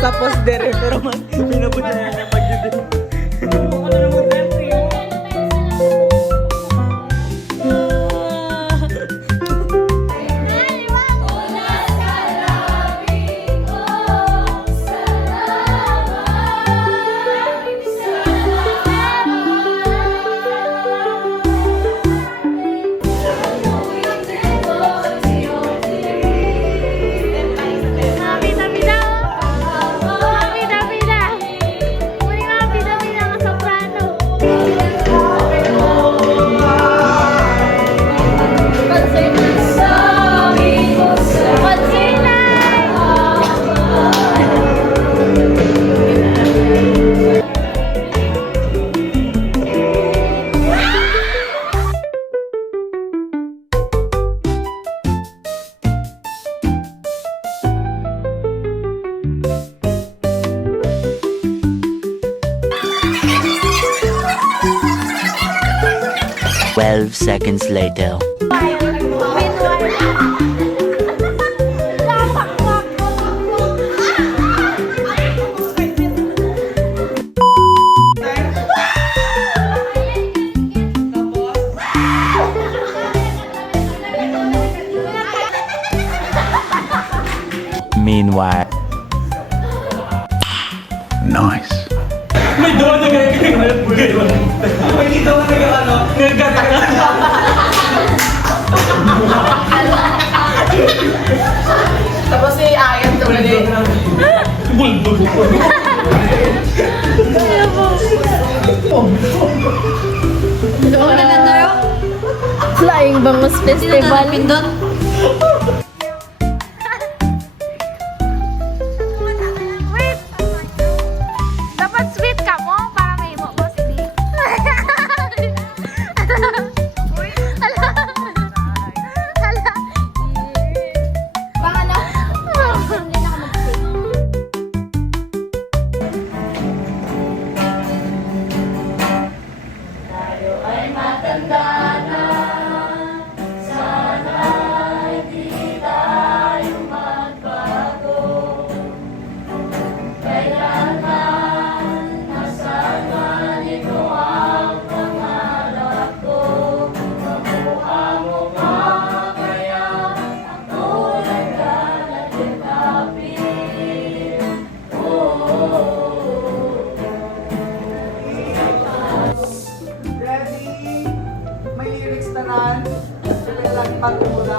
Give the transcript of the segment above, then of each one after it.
sa poster eh, pero mas pinabot na yan ang pag-dito. Ano naman tempo yun? Seconds later. Meanwhile. Nice. May doon na gagawin. May dito na gagawin. Tapos si Ayan tulad eh. Bulldog. Doon na lang tayo. Flying Bangus Festival. Pindot. Wait! Dapat sweet ka mo para may mo mo si Di. Hala. Pangala. Hindi na ako mag-sing. Ready? May lyrics na nan. Lang pag-muna.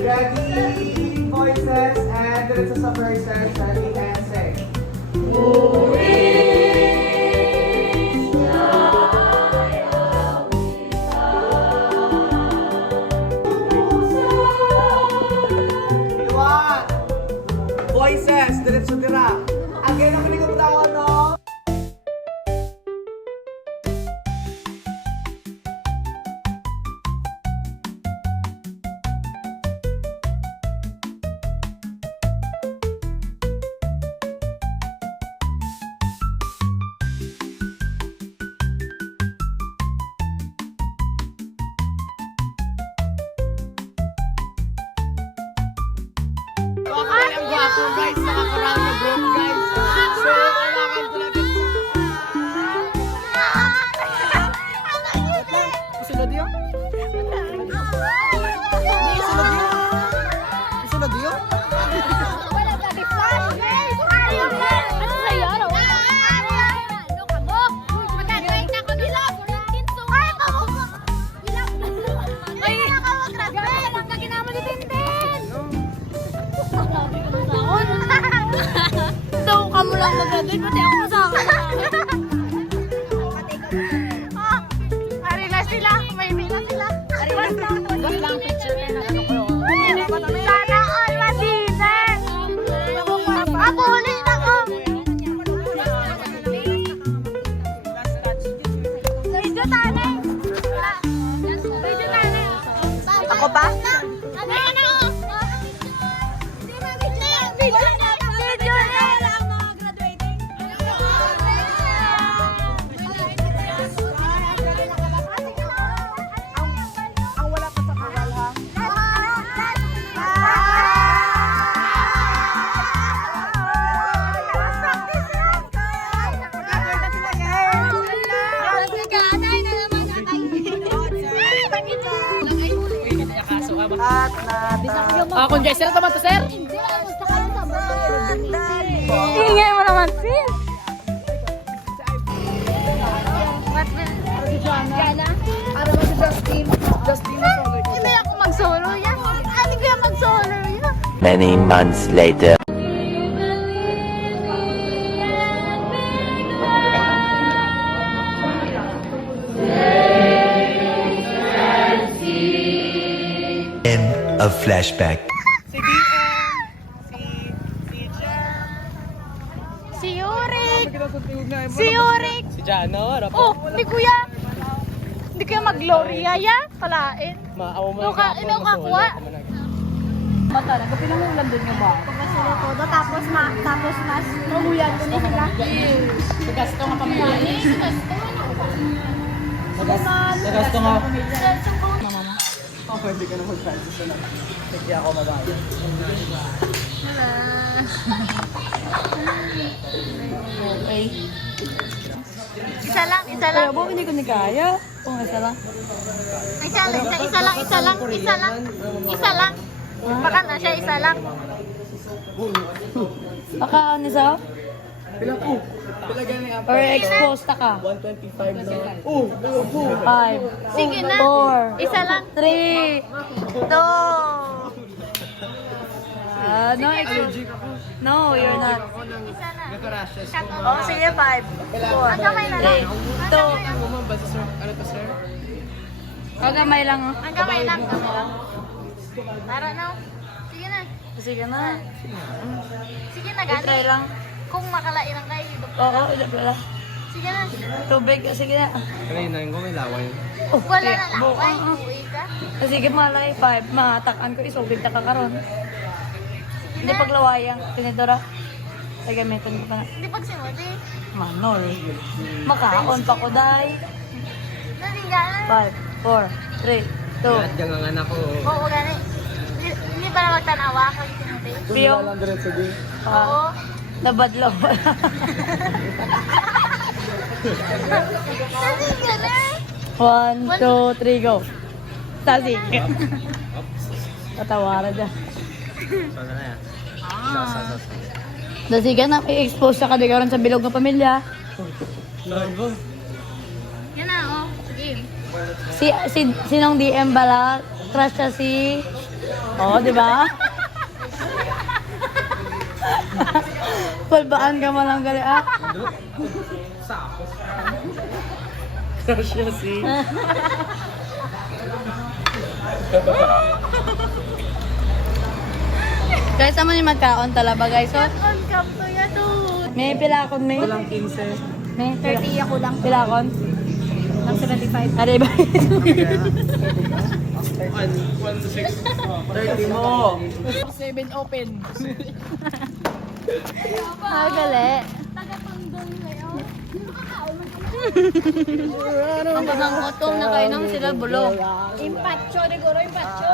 Ready? Voices and diretso sa verses. Ready and say. Iwan! Voices, diretso dira. Again, ang maligong tao, no? Ang gwapo guys, nakakarami na group guys. So, kailangan ko lang Isunod yun? Isunod yun? Wala ka di flash, guys. Ano sa iyo? Ano ka mo? Magkakain na ko nila. Ay, ako mo. Ay, grabe. Ang kakinama ni Tintin. daw ka mo lang mag-graduate, pati ako masakit. Arila sila. May pila sila. Gas lang picture kayo na ano ko. Sana all madiner. Ako huli na ko. Video tane. Video tane. Ako ba? Ano yan ako? Video na. Video na. Kung guys, sila naman to, sir. Ingay mo naman, sis. What will... Jana? Hindi ako mag-solo yan. Hindi ko yan mag-solo yan. Many months later. End of flashback. Si Yurik! Si Yurik! Si Jana, harap. Oh, hindi kuya! Hindi kuya mag-Gloria ya? Palain. Maawa mo Ino ka kuha. Mata, nagpinangulan din nga ba? Pagkasulo ko do, tapos mas mahuyan ko nila. Gasto nga pamilya. Nagasto nga. Ako hindi ka na mag-Francis na lang. Hindi ako madami. Okay. Isa lang. Kaya bo, hindi ko ni kaya. Kung isa lang. Isa lang. Baka na siya, isa lang. Baka ano sa? Pila po. Pila gani ang Or exposed ta ka? 125 na. Oh, po. 5, Sige na. 4, Isa lang. 3, 2. no, no, you're not. Isa na. Oh, sige, 5, 4, Ang kamay na lang. 3, 2. Ang gamay lang. Oh. Ang kamay lang. Tara na. Sige na. Sige na. Sige na, Try gani. lang. Kung makalain ang kayo. Oo, ilap lang. Sige na. Tubig, sige na. Kanina yung may laway. Wala na laway. Uwi ka. Sige, malay, 5. Matakan ko, isugid na kakaroon. Hindi paglawayang, tinidora. Ay, gamitin ko pa na. Hindi pag sinuti. Manol. Makaon pa ko, day. Nalingalan. 5, 4, 3, 2. At yung anak ko. Oo, gani. Hindi pa na magtanawa kung sinuti. Piyong. Lang diretso din. Oo. Nabadlaw. Nalingalan. 1, 2, 3, go. Tasi. Patawara dyan. Sana na yan. Tasi ka na, i-expose sa kadikaran sa bilog ng pamilya. Yan na, oh. Sige. Sinong DM bala? Crush siya si... Oo, di ba? Palbaan ka mo lang gali, ah. Siya si. Guys, naman yung magkaon talaba, guys. So, On cam to yan, may pilakon, may... Walang 15. May 30 ako lang. pilakon. Ng 75. Ari ba? 30 mo. 7 open. Ah, gali. Taga-tundong ngayon. Ang pasangkotong na kayo nang sila bulo. Impacho, siguro impacho.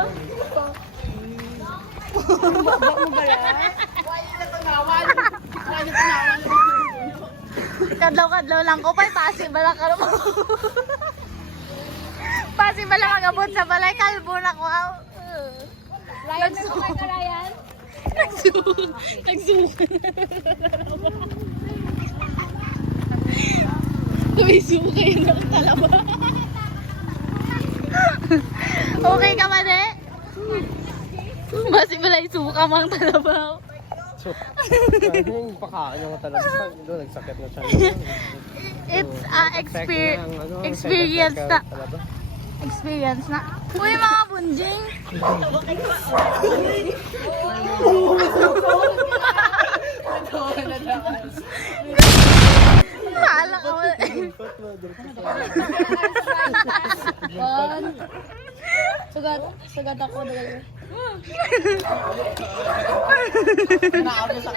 Kadlaw-kadlaw lang ko, pa'y possible lang ka naman. Possible lang magabot sa balay, kalbo na ko. Ryan, may kumay ka, Ryan? Tumiso kayo ng talaba. Okay ka ba, de? Basi balay suka mang talabaw. Yung pakain yung talaga. Doon, nagsakit na siya. It's experience na. Experience na. Uy, mga bunjing! Mahala ka wala. Sugat ako. Naabot sa